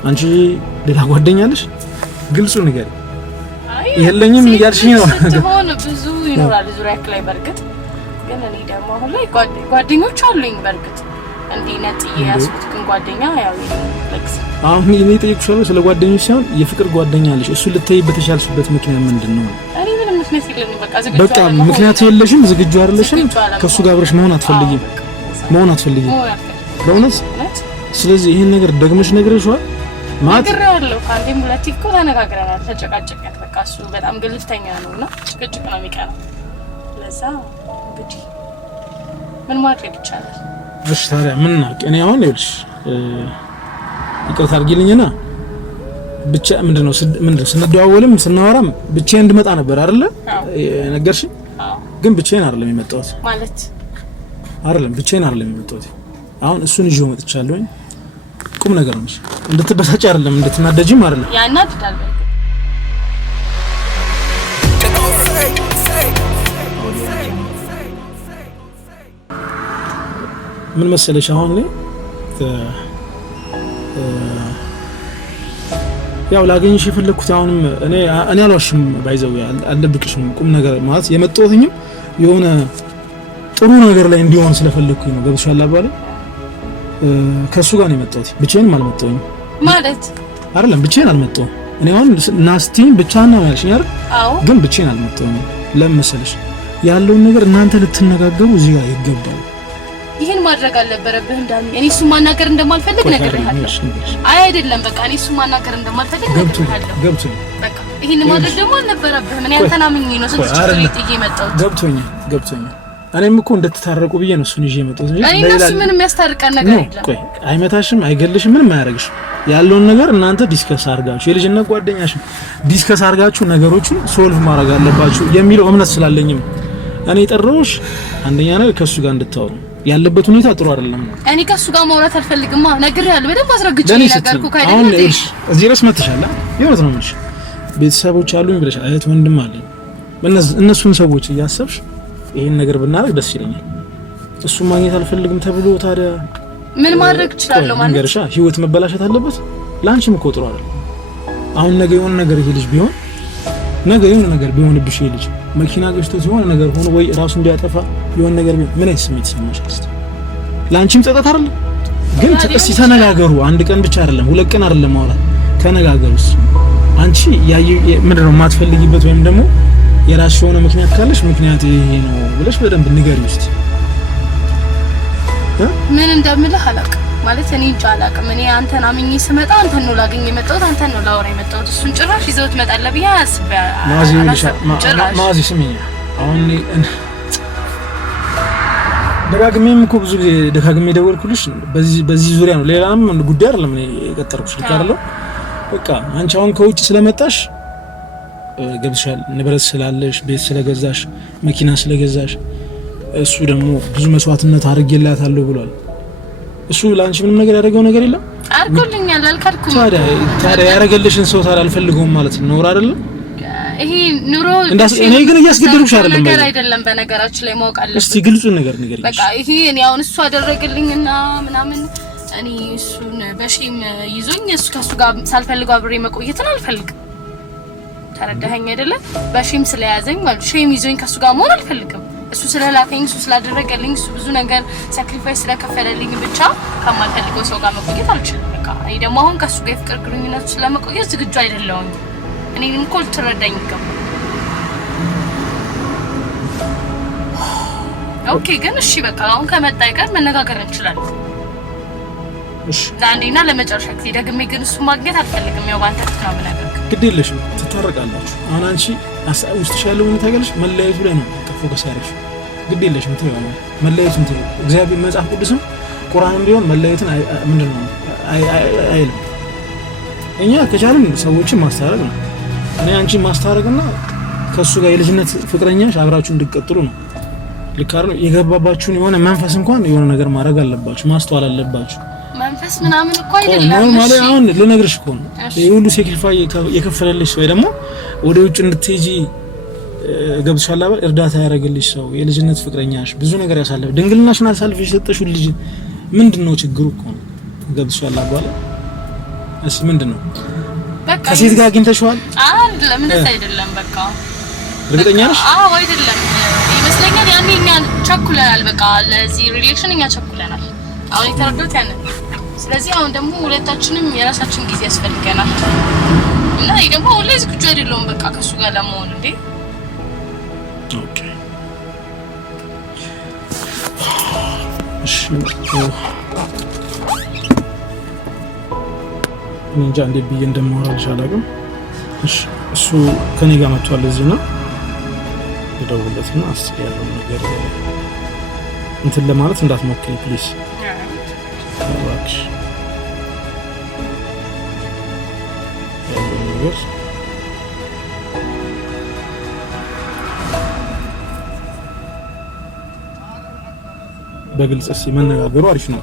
አንቺ ሌላ ጓደኛ አለሽ? ግልጹ ንገሪኝ። የለኝም እያልሽኝ ነው። ሆነ ብዙ ይኖራል ዙሪያክ ላይ በርግጥ ግን እኔ ደግሞ አሁን ላይ ጓደኞች አሉኝ በርግጥ እንዲህ ነጥዬ ያስኩት ግን ጓደኛ ያው ለክስ አሁን እኔ ጠይቅሻለሁ ስለ ጓደኞች ሳይሆን የፍቅር ጓደኛ አለሽ። እሱ ልትይበት የቻልሽበት ምክንያት ምንድነው? እኔ ምንም ምክንያት የለኝም። በቃ ምክንያት የለሽም፣ ዝግጁ አይደለሽም። ከሱ ጋር አብረሽ መሆን አትፈልጊም። በእውነት። ስለዚህ ይሄን ነገር ደግመሽ ነግረሽዋል ማለት ነግሬዋለሁ። ከአንዴም ሁለቴ እኮ ተነጋግረናል፣ ተጨቃጨቅን። በቃ እሱ በጣም ግልፍተኛ ነውና ጭቅጭቅ ነው የሚቀረው። ለዛ እንግዲህ ምን ማድረግ ይቻላል? እሺ ታዲያ ምን እናድርግ? እኔ አሁን ይኸውልሽ ይቅርታ አድርጊልኝና ብቻ ምንድነው ስንደዋወልም ስናወራም ብቻዬን እንድመጣ ነበር አይደለ ነገርሽ? ግን ብቻዬን አይደለም የመጣሁት ማለት አይደለም፣ ብቻዬን አይደለም የመጣሁት። አሁን እሱን ይዤው መጥቻለሁኝ። ቁም ነገር ነው። እንድትበሳጭ አይደለም፣ እንድትናደጂም አይደለም። ያናድዳል። ምን መሰለሽ አሁን ላይ ያው ላገኝሽ የፈለኩት አሁንም እኔ አልዋሽም፣ ባይዘው አልደብቅሽም። ቁም ነገር ማለት የመጣሁትኝም የሆነ ጥሩ ነገር ላይ እንዲሆን ስለፈለኩኝ ነው። ገብቶሻል አባለ ከሱ ጋር ነው የመጣሁት። ብቻዬንም አልመጣሁም ማለት አይደለም፣ ብቻዬን አልመጣሁም። እኔ አሁን ናስቲን ብቻና ነው ያልሽኝ አይደል? አዎ። ግን ብቻዬን አልመጣሁም። ለምን መሰለሽ ያለውን ነገር እናንተ ልትነጋገሩ እዚህ ጋር ይገባል። ይሄን ማድረግ አልነበረብህ እንዳል እኔ እሱን ማናገር እንደማልፈልግ ነግሬሃለሁ። አይ አይደለም፣ በቃ እኔ እሱን ማናገር እንደማልፈልግ ነግሬሃለሁ። ገብቶኝ በቃ ይሄን ማድረግ ደግሞ አልነበረብህም። እኔ አንተን አምኜ ነው ስንት ችግር ጥዬ መጣሁት። ገብቶኛል። እኔም እኮ እንደተታረቁ ብዬ ነው እሱን ይዤ መጣሁ እንጂ እሱ ምንም የሚያስታርቀን ነገር የለም። ቆይ አይመታሽም፣ አይገልሽም፣ ምንም አያደርግሽም። ያለውን ነገር እናንተ ዲስከስ አድርጋችሁ የልጅነት ጓደኛሽ ዲስከስ አድርጋችሁ ነገሮችን ሶልቭ ማድረግ አለባችሁ የሚለው እምነት ስላለኝም እኔ ጠራሁሽ። አንደኛ ነገር ከሱ ጋር እንድታወሩ ያለበት ሁኔታ ጥሩ አይደለም። እኔ ከሱ ጋር ማውራት አልፈልግም። ነግሬሃለሁ፣ በደንብ አስረግጬ ነገርኩህ። አሁን እዚህ ድረስ መጥተሻል። የእውነት ነው የምልሽ። ቤተሰቦች አሉኝ ብለሻል፣ እህት ወንድም አለኝ። እነሱን ሰዎች እያሰብሽ ይሄን ነገር ብናደርግ ደስ ይለኛል። እሱን ማግኘት አልፈልግም ተብሎ ታዲያ ምን ማድረግ እችላለሁ ማለት ነገርሻ ህይወት መበላሸት አለበት? ላንቺም እኮ ጥሩ አይደለም። አሁን ነገ የሆነ ነገር ይሄ ልጅ ቢሆን ነገ የሆነ ነገር ቢሆንብሽ ይሄ ልጅ መኪና ገጭቶ የሆነ ነገር ሆኖ ወይ ራሱን ቢያጠፋ የሆነ ነገር ቢሆን ምን አይነት ስሜት ይሰማሻል? ላንቺም ጸጸት አይደል? ግን እስቲ ተነጋገሩ። አንድ ቀን ብቻ አይደለም፣ ሁለት ቀን አይደለም ማውራት፣ ተነጋገሩስ። አንቺ ምንድነው የማትፈልጊበት ወይም ደግሞ የራስሽ የሆነ ምክንያት ካለሽ ምክንያት ይሄ ነው ብለሽ በደንብ ንገሪው እስቲ። ምን እንደምልህ አላውቅም ማለት እኔ እንጃ አላውቅም። እኔ አንተን አምኜ ስመጣ አንተን ነው ላገኝ የመጣሁት፣ አንተን ነው ላወራ የመጣሁት። እሱን ጭራሽ ይዘው ትመጣለህ ብዬ ማዚ ስሚኝ፣ አሁን ደጋግሜም እኮ ብዙ ጊዜ ደጋግሜ ደወልኩልሽ በዚህ ዙሪያ ነው። ሌላም ጉዳይ አይደለም እኔ የቀጠርኩሽ ልክ አይደለም። በቃ አንቺ አሁን ከውጭ ስለመጣሽ ገብሻል፣ ንብረት ስላለሽ፣ ቤት ስለገዛሽ፣ መኪና ስለገዛሽ እሱ ደግሞ ብዙ መስዋዕትነት አድርጌላታለሁ ብሏል። እሱ ላንቺ ምንም ነገር ያደረገው ነገር የለም። አርጎልኛል፣ አልካድኩም። ታዲያ ያደረገልሽን ሰው ታዲያ አልፈልገውም ማለት ነው አይደል? ይሄ ኑሮ እኔ ግን እያስገደድኩሽ አይደለም ነገር አይደለም። በነገራችን ላይ ማወቅ አለብሽ። እስቲ ግልጹን ነገር ንገሪኝ። በቃ ይሄ እኔ አሁን እሱ አደረገልኝና ምናምን እኔ እሱን በሼም ይዞኝ እሱ ከሱ ጋር ሳልፈልገው አብሬ መቆየትን አልፈልግም። ተረዳኸኝ አይደለ? በሼም ስለያዘኝ ማለት ሼም ይዞኝ ከሱ ጋር መሆን አልፈልግም። እሱ ስለላከኝ፣ እሱ ስላደረገልኝ፣ እሱ ብዙ ነገር ሳክሪፋይስ ስለከፈለልኝ ብቻ ከማልፈልገው ሰው ጋር መቆየት አልችልም። በቃ እኔ ደግሞ አሁን ከሱ ጋር የፍቅር ግንኙነት ስለመቆየት ዝግጁ አይደለሁም። እኔንም እኮ ልትረዳኝ ይገባል። ኦኬ፣ ግን እሺ በቃ አሁን ከመጣ አይቀር መነጋገር እንችላለን። እሺ ለአንዴና ለመጨረሻ ጊዜ ደግሜ ግን እሱ ማግኘት አልፈልግም። ያው ባንተ ፊት ነው የምነግርህ። ግድ የለሽም፣ ትታረቃላችሁ። አሁን አንቺ ውስጥሽ ያለው ምን ታገልሽ? መለያየቱ ላይ ነው ፎከስ ያደርግሽ። ግድ የለሽም፣ ትይው መለያየቱን ትይው። እግዚአብሔር መጽሐፍ ቅዱስም ቁርአንም ቢሆን መለያየትን ምንድነው አይልም። እኛ ከቻልን ሰዎችን ማስታረቅ ነው። እኔ አንቺ ማስታረቅና ከሱ ጋር የልጅነት ፍቅረኛሽ አብራችሁ እንድትቀጥሉ ነው። ልክ አይደል? የገባባችሁን የሆነ መንፈስ እንኳን የሆነ ነገር ማድረግ አለባችሁ፣ ማስተዋል አለባችሁ። መንፈስ ምናምን እኮ አይደለም ማለት አሁን ልነግርሽ እኮ ነው። የሁሉ ሴክሪፋይ የከፈለልሽ ወይ ደግሞ ወደ ውጭ እንድትሄጂ ገብቶሻል አይደል? እርዳታ ያደረገልሽ ሰው የልጅነት ፍቅረኛሽ ብዙ ነገር ያሳለፈ ድንግልናሽን አሳልፈሽ የሰጠሽው ልጅ ምንድነው ችግሩ እኮ ነው። ገብቶሻል አይደል? እሺ ምንድነው? በቃ ከሴት ጋር አግኝተሽዋል አይደለም? እንደዛ አይደለም። በቃ እርግጠኛ ነሽ? አዎ አይደለም ይመስለኛል። ያኔ እኛ ቸኩለናል። በቃ ለዚህ ሪሌሽን እኛ ቸኩለናል። አሁን የተረዳሁት ያንን። ስለዚህ አሁን ደግሞ ሁለታችንም የራሳችን ጊዜ ያስፈልገናል እና ይሄ ደግሞ ሁሌ ዝግጁ አይደለሁም በቃ ከሱ ጋር ለመሆን እንዴ። ኦኬ እሺ እንጃ እንዴት ብዬ እንደማወራልሽ አላውቅም። እሺ እሱ ከኔ ጋር መጥቷል እዚህ ነው ደውለትና አስቲ ያለው ነገር እንትን ለማለት እንዳትሞክሪ ፕሊዝ። እባክሽ ያለው ነገር በግልጽ መነጋገሩ አሪፍ ነው።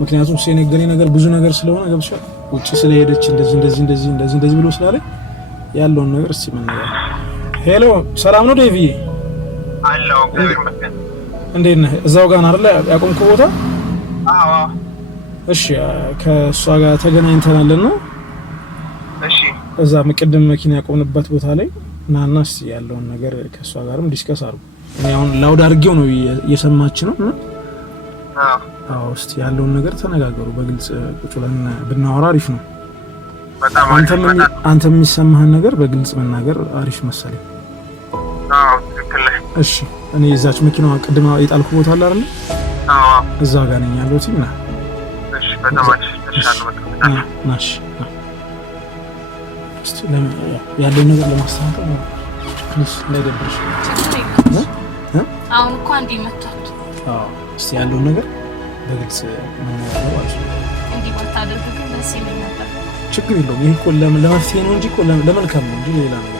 ምክንያቱም ሲነገረኝ ነገር ብዙ ነገር ስለሆነ ገብሻል። ውጪ ስለሄደች እንደዚህ ብሎ ስላለኝ ያለውን ነገር እስቲ መነጋገር። ሄሎ ሰላም ነው ዴቪ? አለው እንዴት ነህ? እዛው ጋር አይደል ያቆምከው ቦታ? አዎ። እሺ ከእሷ ጋር ተገናኝተናልና እሺ እዛ ቅድም መኪና ያቆምንበት ቦታ ላይ ናና እስቲ ያለውን ነገር ከእሷ ጋርም ዲስከስ አድርጉ። እኔ አሁን ላውድ አድርጌው ነው እየሰማች ነው። አዎ እስቲ ያለውን ነገር ተነጋገሩ። በግልጽ ቁጭ ብለን ብናወራ አሪፍ ነው። አንተ የሚሰማህን ነገር በግልጽ መናገር አሪፍ መሰለኝ። አዎ ትክክል ነህ። እሺ እኔ እዛች መኪናዋ ቅድም የጣልኩ ቦታ አለ አይደል? አዎ እዛ ጋር ነኝ ያለሁት። እሺ በጣም ናሽ እስቲ ያለውን ነገር ለማስተካከል ፕሊዝ እንዳይደብርሽ። አሁን እኮ አንዴ መጣች። እስቲ ያለውን ነገር በግልጽ መናገር አልሽ። እንዲህ ባታደርጉ ግን ደስ ይለኝ ነበር። ችግር የለውም። ይሄ እኮ ለመፍትሄ ነው እንጂ እኮ ለመልካም ነው እንጂ ሌላ ነገር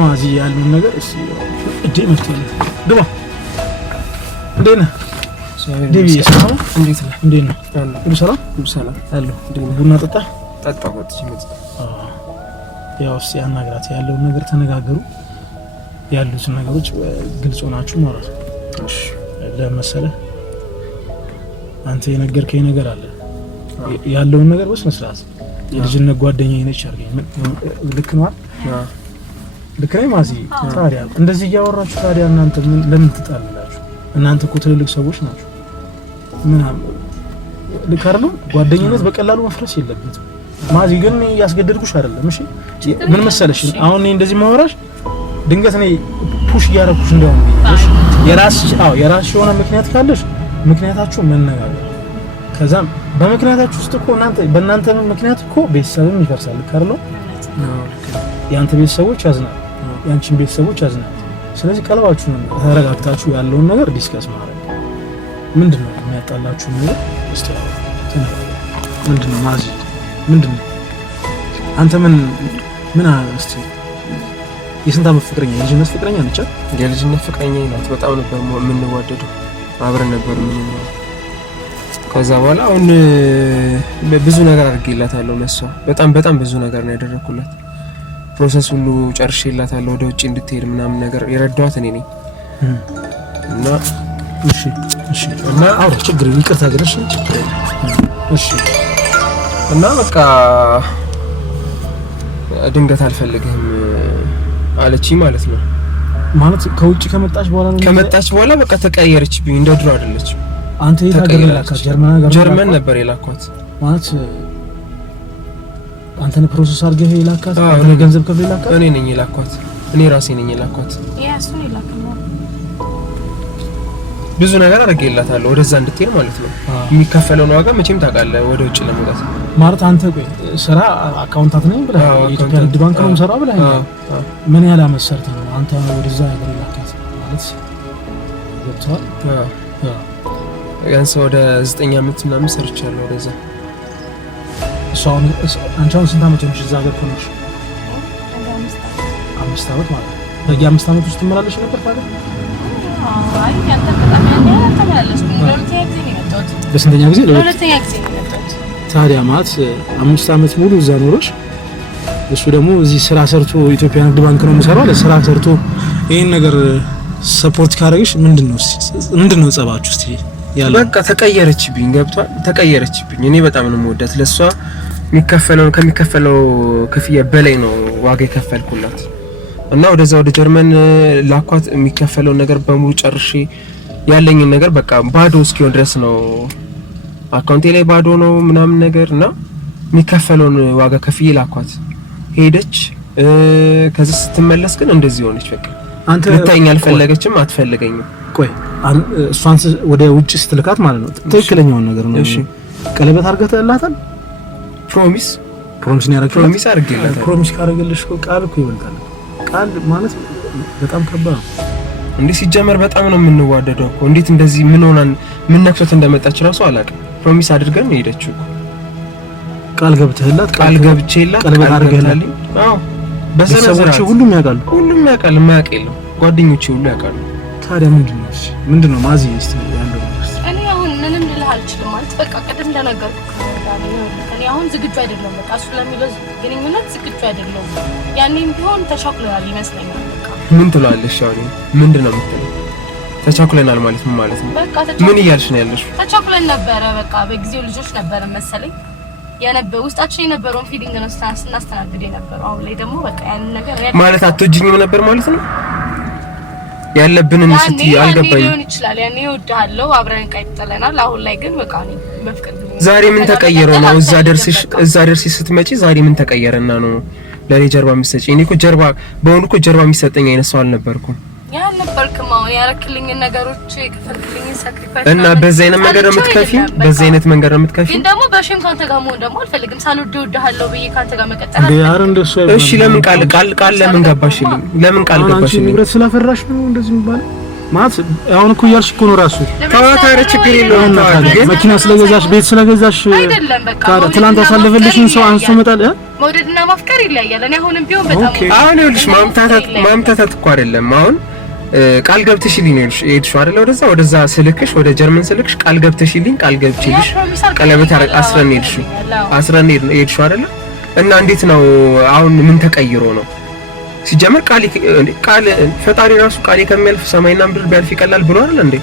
ማዚ ያለውን ነገር እሺ እዴ መፍትሄ ግባ። እንዴት ነህ ዴቪ? ሰላም እንዴት ነህ? እንዴት ነህ? ሁሉ ሰላም ሁሉ ሰላም አለው። ቡና ጠጣ ወጥቼ መጣ። ያው እስኪ አናግራት፣ ያለውን ነገር ተነጋገሩ። ያሉትን ነገሮች ግልጽ ሆናችሁ ማለት ነው። እሺ ለመሰለህ አንተ የነገርከኝ ነገር አለ። ያለውን ነገር በስነ ስርዓት የልጅነት ጓደኛዬ ነች አርገኝ። ልክ ነው ልክ ነኝ ማዚ? ታዲያ እንደዚህ እያወራችሁ ታዲያ እናንተ ለምን ትጣላላችሁ? እናንተ እኮ ትልልቅ ሰዎች ናችሁ። ምን ልክ አይደለም? ጓደኝነት በቀላሉ መፍረስ የለበትም። ማዚ ግን ያስገደድኩሽ አይደለም። እሺ ምን መሰለሽ፣ አሁን እኔ እንደዚህ ማወራሽ ድንገት እኔ ፑሽ እያደረኩሽ እንደሆነ እሺ፣ የራስሽ የሆነ ምክንያት ካለሽ ምክንያታችሁ መነጋገር፣ ከዛም በምክንያታችሁ ውስጥ እኮ በእናንተ ምክንያት እኮ ቤተሰብም ይፈርሳል። ልክ አይደለም? ያንተ ቤተሰቦች ያዝናል፣ ያንቺን ቤተሰቦች ያዝናል። ስለዚህ ቀልባችሁን ተረጋግታችሁ ያለውን ነገር ዲስከስ ማድረግ። ምንድነው የሚያጣላችሁ ነገር? እስቲ ምንድነው ማዚ? ምንድነው አንተ ምን እስቲ የስንት ዓመት ፍቅረኛ? የልጅነት ፍቅረኛ ነች? የልጅነት ፍቅረኛ ናት። በጣም ነበር የምንዋደደው፣ አብረን ነበር የምንኖረው። ከዛ በኋላ አሁን ብዙ ነገር አድርጌላታለሁ ለሷ። በጣም ብዙ ነገር ነው ያደረኩላት። ፕሮሰስ ሁሉ ጨርሼላታለሁ። ወደ ውጪ እንድትሄድ ምናምን ነገር የረዳኋት እኔ ነኝ። እና እሺ እና አውራ ችግር ይቅርታ ገለሽ። እሺ እና በቃ ድንገት አልፈልግህም አለችኝ ማለት ነው። ማለት ከውጪ ከመጣች በኋላ በቃ ተቀየረችብኝ። እንደ ድሮ አይደለችም። አንተ የት ሀገር ላካት? ጀርመን ነበር የላኳት። ማለት አንተ ነህ ፕሮሰስ አድርገህ የላካት? አንተ ገንዘብ ከፍለህ የላካት? እኔ ነኝ የላኳት። እኔ ራሴ ነኝ የላኳት። ያሱን ይላከው ብዙ ነገር አድርጌላታለሁ ወደዛ እንድትሄድ ማለት ነው። የሚከፈለውን ዋጋ መቼም ታውቃለህ፣ ወደ ውጭ ለመውጣት ማለት። አንተ ቆይ ስራ አካውንታንት ነኝ ብለህ የኢትዮጵያ ንግድ ባንክ ነው የምሰራው ብለህ ምን ያህል ዓመት ሰርተህ ነው አንተ ወደዛ ሀገር የላካት? ማለት ገብቶሃል? ቢያንስ ወደ 9 ዓመት ምናምን ሰርቻለሁ ወደዛ። አንቺ አሁን ስንት ዓመት ሆነሽ እዛ ሀገር ሆነሽ? 5 ዓመት ማለት ነው። በየ5 ዓመት ውስጥ ትመላለሽ ነበር ታዲያ? አይ ያንተ በጣም ያንተ ተመላለስኩ። ለሁለተኛ ጊዜ ነው የመጣሁት። በስንተኛ ጊዜ? ለሁለተኛ ጊዜ ነው የመጣሁት። ታዲያ ማለት 5 ዓመት ሙሉ እዛ ኖረሽ፣ እሱ ደግሞ እዚህ ስራ ሰርቶ ኢትዮጵያ ንግድ ባንክ ነው የምሰራው አለ። ስራ ሰርቶ ይሄን ነገር ሰፖርት ካደረግሽ ምንድነው ጸባችሁ? እስቲ ያለው በቃ ተቀየረችብኝ። ገብቷል? ተቀየረችብኝ። እኔ በጣም ነው የምወዳት። ለሷ ከሚከፈለው ክፍያ በላይ ነው ዋጋ የከፈልኩላት። እና ወደ ጀርመን ላኳት። የሚከፈለውን ነገር በሙሉ ጨርሼ ያለኝን ነገር በቃ ባዶ እስኪሆን ድረስ ነው አካውንቴ ላይ ባዶ ነው ምናምን ነገር እና የሚከፈለውን ዋጋ ከፍዬ ላኳት። ሄደች። ከዚህ ስትመለስ ግን እንደዚህ ሆነች። በቃ አንተ ልታይኝ አልፈለገችም፣ አትፈልገኝም። ቆይ እሷን ወደ ውጭ ስትልካት ማለት ነው ትክክለኛውን ነገር ነው። እሺ ቀለበት አድርገህላታል? ፕሮሚስ ነው ያደረግህ? ፕሮሚስ አድርጌላታል። ፕሮሚስ ካደረገልሽ ቃል እኮ ይበልጣል። ቃል ማለት በጣም ከባድ ነው እንዴ! ሲጀመር በጣም ነው የምንዋደደው እኮ። እንዴት እንደዚህ ምን ሆናን ምን ነክቶት እንደመጣች ራሱ አላውቅም። ፕሮሚስ አድርገን ነው ሄደችው። ቃል ገብተህላት? ቃል ገብቼላት ቀለበት አድርገህላት? አዎ። በሰዎች ሁሉም ያውቃሉ። የማያውቅ የለም። ጓደኞቼ ሁሉ ያውቃሉ። ታዲያ ምንድነው ማዚ? እስቲ ያለው እኔ አሁን ምንም ልልህ አልችልም። ማለት በቃ ቅድም እንደነገርኩህ እኔ አሁን ዝግጁ አይደለም። በቃ እሱ ለሚለው ግንኙነት ዝግጁ አይደለም። ያኔም ቢሆን ተቻኩለናል ይመስለኛል። በቃ ምን ትላለሽ? አሁን ምንድነው የምትለው? ተቻኩለናል ማለት ምን ማለት ነው? በቃ ምን እያልሽ ነው ያለሽው? ተቻኩለን ነበረ። በቃ በጊዜው ልጆች ነበረ መሰለኝ ውስጣችን የነበረውን ፊሊንግ ነው ስናስተናግድ የነበረው። አሁን ላይ ደግሞ በቃ ያንን ነገር ማለት አትወጂኝም ነበር ማለት ነው ያለብንን እስቲ አልገባኝ። ሊሆን ይችላል ያኔ እወድሃለሁ አብረን ቀጥለናል። አሁን ላይ ግን በቃ ነው መፍቀድ። ዛሬ ምን ተቀየረ ነው? እዛ ደርሰሽ ስትመጪ ዛሬ ምን ተቀየረና ነው ለኔ ጀርባ የምትሰጪኝ? እኔ እኮ ጀርባ የሚሰጠኝ አይነት ሰው አልነበርኩም። ያኔ አልነበርክም። አሁን ያረክልኝ ነገሮች ከፈልክልኝ ሳክሪፋይስ እና በዛ አይነት መንገድ የምትከፊ በዛ አይነት መንገድ የምትከፊ ግን ደግሞ በሽም ካንተ ጋር መሆን ደግሞ አልፈልግም። ሳልወድ እወድሃለሁ ብዬ ካንተ ጋር መቀጠል ኧረ እንደሱ እሺ ለምን ቃል ለምን ገባሽልኝ? ለምን ቃል ገባሽልኝ? ንብረት ስለፈራሽ ነው እንደዚህ የሚባለው ማለት አሁን እኮ እያልሽ እኮ ነው ራሱ ታዋታረ ችግር የለውም። መኪና ስለገዛሽ ቤት ስለገዛሽ አይደለም በቃ ትናንት አሳልፈልሽን ሰው አንስቶ መጣል መውደድና ማፍቀር ይለያያል። እኔ አሁንም ቢሆን በጣም አሁን ይኸውልሽ ማምታታት እኮ አይደለም። አሁን ቃል ገብተሽልኝ ነው የሄድሽው አይደለ? ወደዛ ስልክሽ ወደ ጀርመን ስልክሽ ቃል ገብተሽልኝ ቃል ገብችልሽ ቀለበት አስረን ሄድሽው አይደለ? እና እንዴት ነው አሁን ምን ተቀይሮ ነው? ሲጀመር ቃል ፈጣሪ ራሱ ቃል ከሚያልፍ ሰማይና ምድር ቢያልፍ ይቀላል ብሎ አይደል እንዴ?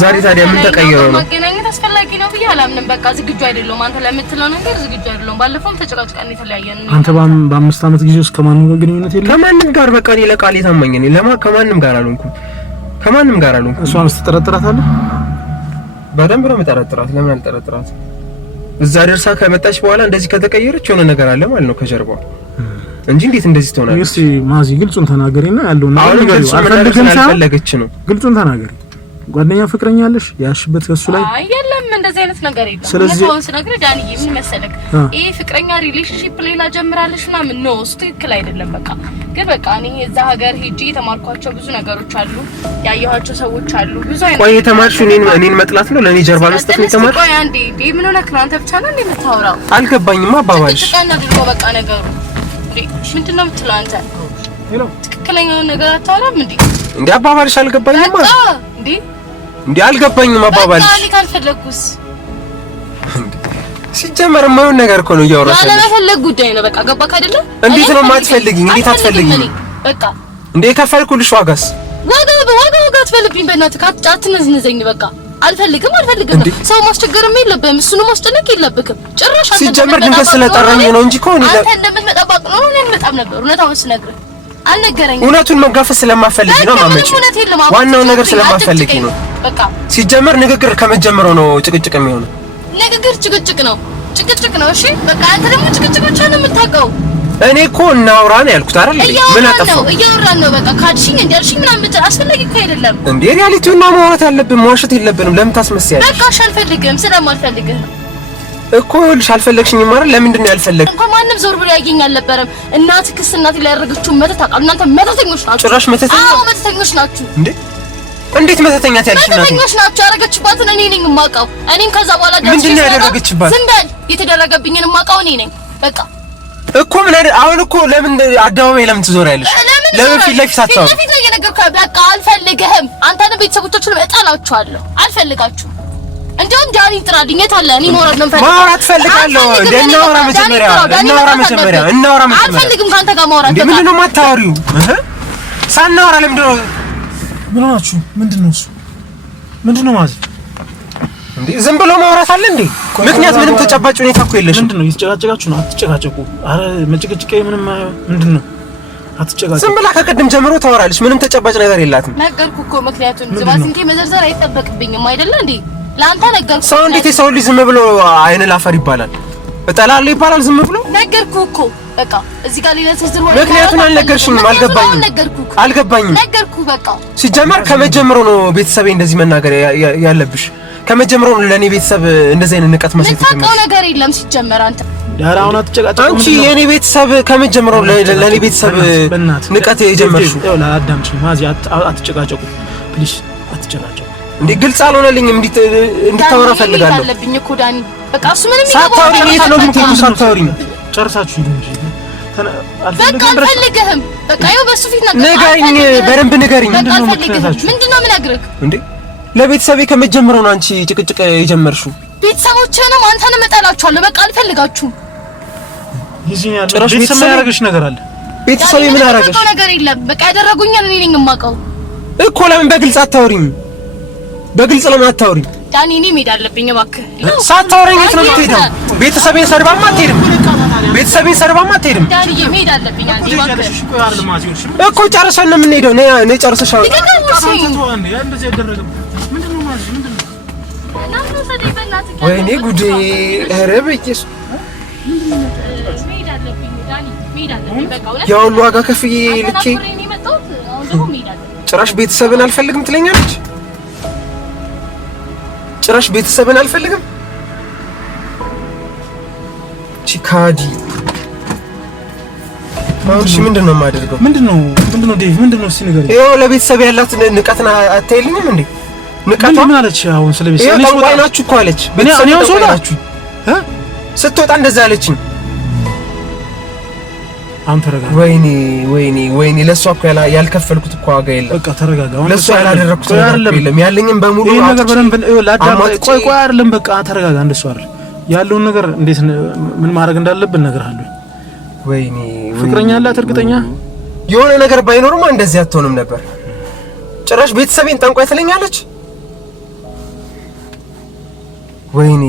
ዛሬ ታዲያ ምን ተቀይሮ ነው? ማገናኘት አስፈላጊ ነው ብዬ አላምንም። በቃ ዝግጁ አይደለሁም። አንተ ለምትለው ነገር ዝግጁ አይደለሁም። ባለፈውም ተጨቃጭቀን የተለያየን ነው። አንተ በ5 ዓመት ጊዜ ውስጥ ከማንም ጋር ግንኙነት የለም? ከማንም ጋር በቃ እኔ ለቃል ታማኝ ነኝ። ከማንም ጋር አልሆንኩም። እሷን ስትጠረጥራታለህ? በደንብ ነው የምጠረጥራት። ለምን አልጠረጥራት? እዛ ደርሳ ከመጣች በኋላ እንደዚህ ከተቀየረች የሆነ ነገር አለ ማለት ነው ከጀርባው እንጂ እንዴት እንደዚህ ትሆናለች? እስቲ ማዚ ግልጹን ተናገሪና ያለውን ነገር አልፈለገች ነው። ግልጹን ተናገሪ። ጓደኛ ፍቅረኛ አለሽ? ያሽበት ከሱ ላይ አይ የለም፣ እንደዚህ አይነት ነገር የለም። ስለዚህ አሁን ስነግርህ ዳንዬ ምን መሰለክ፣ ይሄ ፍቅረኛ ሪሌሽንሺፕ ሌላ ጀምራለሽ እና ምን ነው እሱ ትክክል አይደለም። በቃ ግን በቃ እኔ እዛ ሀገር ሄጄ የተማርኳቸው ብዙ ነገሮች አሉ፣ ያየኋቸው ሰዎች አሉ። ብዙ አይነት ቆይ የተማርሽው እኔን መጥላት ነው? ለኔ ጀርባ መስጠት ነው የተማርሽው? ቆይ አንዴ ምን ሆነክ ነው አንተ? ብቻ ነው እንዴ የምታወራው? አልገባኝም አባባልሽ። በቃ ነገሩ ምንድን ነው የምትለው አንተ? ትክክለኛውን ነገር አታወራም እንዴ? እንዴ አባባልሽ አልገባኝም ማለት እንዴ አልገባኝም አባባልሽ። በቃ ካልፈለኩስ ሲጀመር የማይሆን ነገር እኮ ነው እያወራሽ ያለው። ያለመፈለግ ጉዳይ ነው። በቃ ገባክ አይደለ? እንዴት ነው የማትፈልጊኝ? እንዴት አትፈልጊኝ? በቃ እንዴ ከፈልኩልሽ ዋጋስ? ዋጋ አትፈልግኝ። በእናትህ አትነዝንዘኝ። በቃ አልፈልግም። ሰው ማስቸገርም የለብህም፣ እሱንም ማስጨነቅ የለብህም ጭራሽ። አንተ ሲጀመር ድንገት ስለጠራኝ ነው እንጂ ኮኒ አንተ እንደምትመጣባቅ ነው እኔ በጣም ነበር። እውነታውን ስነግርህ አልነገረኝም። እውነቱን መጋፈጥ ስለማፈልግ ነው ማመጪው። ዋናው ነገር ስለማፈልግ ነው። በቃ ሲጀመር ንግግር ከመጀመሩ ነው ጭቅጭቅ የሚሆነው። ንግግር ጭቅጭቅ ነው። እሺ በቃ አንተ ደግሞ ጭቅጭቅ ብቻ ነው የምታውቀው። እኔ እኮ እናውራ ነው ያልኩት አይደል? ምን አጠፋው? እያወራን ነው። በቃ ካድሽኝ እንዲያልሽኝ ምናምን ብቻ አስፈላጊ እኮ አይደለም እንዴ። ሪያሊቲውና ማውራት ያለብን መዋሸት የለብንም። ለምን ታስመስያለሽ? በቃ አልፈልግም። ስለማልፈልግህ ነው እኮ ልሽ አልፈለግሽኝም ማለት ለምንድን ነው ያልፈለግ? እንኳን ማንም ዞር ብሎ ያየኝ አልነበረም። እናትህ እናቴ ላይ ያደረገችው መተት አውቃለሁ። እናንተ መተተኞች ናችሁ። ጭራሽ መተተኛ? አዎ መተተኞች ናችሁ። እንዴት መተተኛ ትያለሽ? መተተኞች ናችሁ። ያደረገችባትን እኔ ነኝ የማውቀው። እኔም ከዛ በኋላ ምንድን ነው ያደረገችባት? ዝም በል። የተደረገብኝን የማውቀው እኔ ነኝ። በቃ እኮ ምን አሁን እኮ ለምን አደባባይ ለምን ትዞሪያለሽ? ለምን ፊት ለፊት ሳታወሪ? ፊት ለፊት እየነገርኩህ በቃ አልፈልግህም። አንተን ቤተሰቦቻችሁን እጠላችኋለሁ። አልፈልጋችሁም። እንደውም ዳኒ ጥራልኝ። የት አለ? እኔ ማውራት ነው የምፈልገው። ማውራት ፈልጋለሁ። እናውራ መጀመሪያ። አልፈልግም ካንተ ጋር ማውራት። ምንድን ነው የማታወሪው? ሳናወራ ለምንድን ነው? ምን ሆናችሁ? ምንድን ነው እሱ? ምንድን ነው ማለት እንዴ? ዝም ብሎ ማውራት አለ እንዴ? ምክንያት ምንም ተጨባጭ ሁኔታ እኮ የለሽም። ምንድን ነው እየተጨቃጨቃችሁ ነው? አትጨቃጨቁ። አረ መጨቃጨቅ ምንም ምንድን ነው? አትጨቃጨቁ። ዝም ብላ ከቅድም ጀምሮ ታወራለች። ምንም ተጨባጭ ነገር የላትም። ነገርኩህ እኮ ምክንያቱም ዝባዝንኬ መዘርዘር አይጠበቅብኝም አይደለ እንዴ? ለአንተ ነገርኩህ። ሰው እንዴት የሰው ልጅ ዝም ብሎ አይነ ላፈር ይባላል? እጠላለሁ ይባላል ዝም ብሎ? ነገርኩህ እኮ በቃ እዚህ ጋር ሌላ ዝርዝር ወሬ። ምክንያቱን አልነገርሽኝም። አልገባኝም። ነገርኩህ በቃ ሲጀመር ከመጀመሩ ነው ቤተሰቤ እንደዚህ መናገር ያለብሽ። ከመጀመሩ ነው ለኔ ቤተሰብ እንደዚህ አይነት ንቀት መስጠት ይችላል። የምታውቀው ነገር የለም ሲጀመር አንተ ዳራውን አትጨቃጨቁ። አንቺ የኔ ቤተሰብ ከመጀመሩ ለኔ ቤተሰብ ንቀት የጀመርሽው አዳምጪ። ማዚ አትጨቃጨቁ ፕሊዝ፣ አትጨቃጨቁ። እንዴ ግልጽ አልሆነልኝም። እንድታወራ ፈልጋለሁ። አለብኝ እኮ ዳኒ። በቃ እሱ ምንም ሳታወሪኝ የት ነው የምትሄጂው? ሳታወሪኝ ጨርሳችሁ ሂዱ እንጂ በቃ አልፈልግህም። በቃ ይኸው በሱ ፊት ነገር ንገሪኝ፣ በደንብ ንገሪኝ። ምንድነው የምነግርህ? እንዴ ለቤተሰቤ ከመጀመሪያው ነው አንቺ ጭቅጭቅ የጀመርሽው። ቤተሰቦችህንም አንተንም እጠላችኋለሁ። በቃ አልፈልጋችሁም። ይዚን ያለው ቤተሰብ ያደረገሽ ነገር አለ። ቤተሰብ ምን አደረገሽ? ነገር የለም። በቃ ያደረጉኛል እኔ ነኝ የማውቀው እኮ። ለምን በግልጽ አታወሪኝ? በግልጽ ለምን አታወሪኝ? ዳኒ እኔ መሄድ አለብኝ። እባክህ ሳታወሪኝ የት ነው የምትሄደው? ቤተሰቤን ሰርባማ አትሄድም። ቤተሰቤን ሰርባማ አትሄድም። ዳኒ መሄድ አለብኝ። አንዴ እባክህ እኮ ጨርሰን ነው የምንሄደው። ነይ ጨርሰሽ ወይኔ ጉዴ! ኧረ በኢየሱስ ያው ሁሉ ዋጋ ከፍዬ ልኬ ጭራሽ ቤተሰብን አልፈልግም ትለኛለች። ጭራሽ ቤተሰብን አልፈልግም ቺካዲ። አሁን እሺ ምንድነው የማደርገው? ምንድነው ዴቭ ምንድነው? እስኪ ንገረኝ። ይኸው ለቤተሰብ ያላት ንቀትና አታይልኝም እንዴ? ንቀቷ ምን አለች? አሁን ስለ ቤተሰብ እኔ ሶጣ ናችሁ እኮ አለች። እኔ ሶጣ ናችሁ ስትወጣ እንደዛ አለችኝ። አሁን ተረጋጋ። ወይኔ ለሷ እኮ ያልከፈልኩት እኮ ዋጋ የለም። በቃ ተረጋጋ። ለሷ ያላደረኩት ነገር የለም። ያለኝም በሙሉ ይሄ ነገር በደንብ ቆይ አይደለም። በቃ ተረጋጋ። እንደሱ አይደል ያለውን ነገር እንዴት ምን ማድረግ እንዳለብን እነግርሃለሁ። ወይኔ ፍቅረኛ አላት እርግጠኛ የሆነ ነገር ባይኖርማ እንደዚህ አትሆንም ነበር። ጭራሽ ቤተሰቤን ጠንቋይ ትለኛለች። ወይኔ